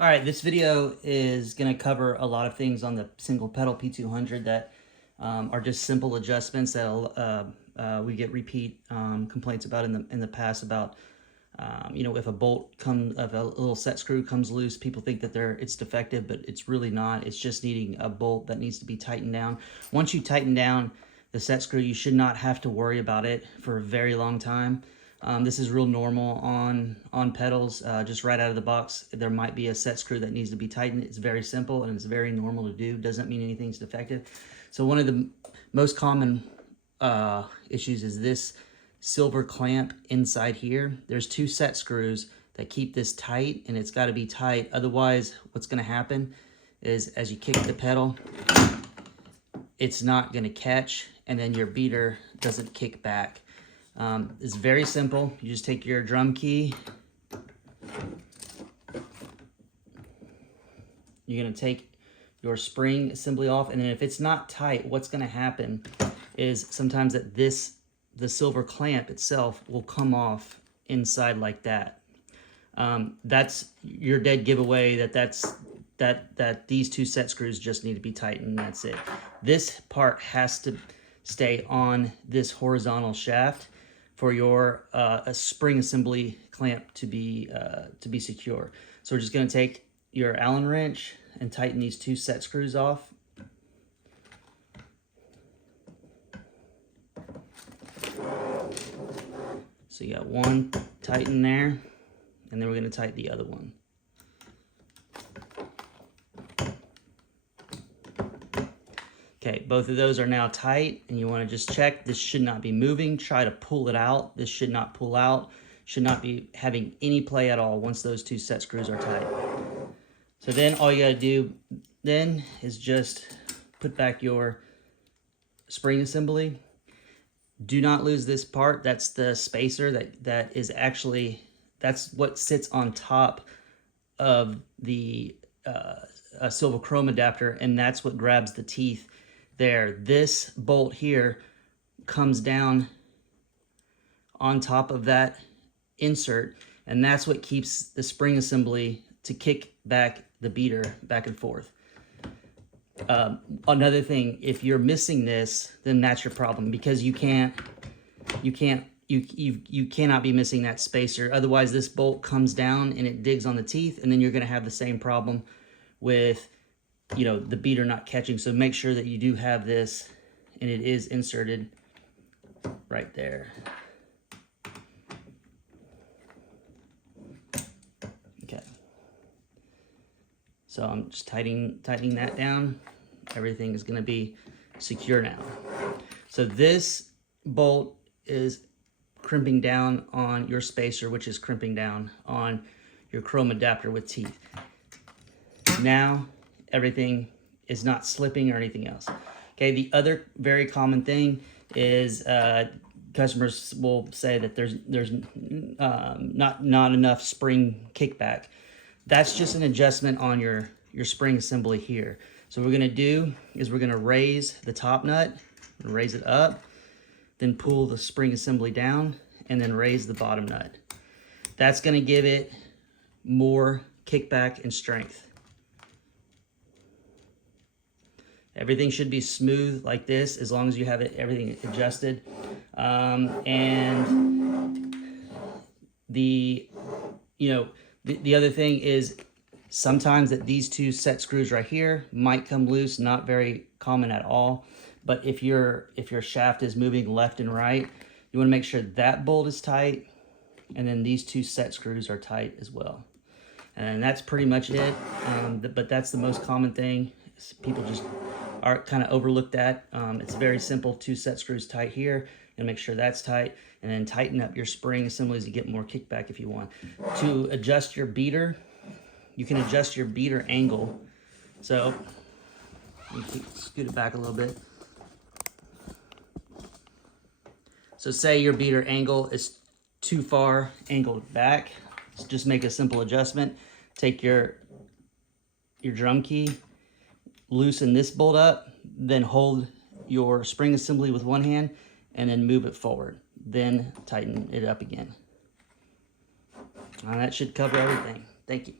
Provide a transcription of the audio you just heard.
All right, this video is going to cover a lot of things on the single pedal P200 that are just simple adjustments that we get repeat complaints about in the past about if a if a little set screw comes loose, people think that it's defective, but it's really not. It's just needing a bolt that needs to be tightened down. Once you tighten down the set screw, you should not have to worry about it for a very long time. This is real normal on pedals. Just right out of the box, there might be a set screw that needs to be tightened. It's very simple and it's very normal to do. Doesn't mean anything's defective. So one of the most common issues is this silver clamp inside here. There's two set screws that keep this tight, and it's got to be tight. Otherwise, what's going to happen is as you kick the pedal, it's not going to catch, and then your beater doesn't kick back. It's very simple. You just take your drum key. You're going to take your spring assembly off, and then if it's not tight, what's going to happen is sometimes the silver clamp itself will come off inside like that. That's your dead giveaway that these two set screws just need to be tightened. That's it. This part has to stay on this horizontal shaft for your a spring assembly clamp to be secure. So we're just going to take your Allen wrench and tighten these two set screws off. So you got one tighten there, and then we're going to tighten the other one. Okay, both of those are now tight, and you want to just check. This should not be moving. Try to pull it out. This should not pull out. Should not be having any play at all once those two set screws are tight. So then all you got to do then is just put back your spring assembly. Do not lose this part. That's the spacer that is actually, that's what sits on top of the silver chrome adapter, and that's what grabs the teeth there. This bolt here comes down on top of that insert, and that's what keeps the spring assembly to kick back the beater back and forth. Another thing, if you're missing this, then that's your problem, because you cannot be missing that spacer. Otherwise, this bolt comes down and it digs on the teeth, and then you're going to have the same problem with the beater not catching. So make sure that you do have this, and it is inserted right there. Okay. So I'm just tightening that down. Everything is going to be secure now. So this bolt is crimping down on your spacer, which is crimping down on your chrome adapter with teeth. Now everything is not slipping or anything else. Okay, the other very common thing is customers will say that there's not enough spring kickback. That's just an adjustment on your spring assembly here. So what we're going to do is we're going to raise the top nut, raise it up, then pull the spring assembly down, and then raise the bottom nut. That's going to give it more kickback and strength. Everything should be smooth like this as long as you have everything adjusted. And the other thing is sometimes that these two set screws right here might come loose. Not very common at all. But if your shaft is moving left and right, you want to make sure that bolt is tight, and then these two set screws are tight as well. And that's pretty much it. But that's the most common thing. People just kind of overlook that. It's very simple. Two set screws tight here, and make sure that's tight, and then tighten up your spring assemblies to get more kickback if you want. To adjust your beater, you can adjust your beater angle. So let me scoot it back a little bit. So say your beater angle is too far angled back. So just make a simple adjustment. Take your drum key, loosen this bolt up, then hold your spring assembly with one hand, and then move it forward. Then tighten it up again. That should cover everything. Thank you.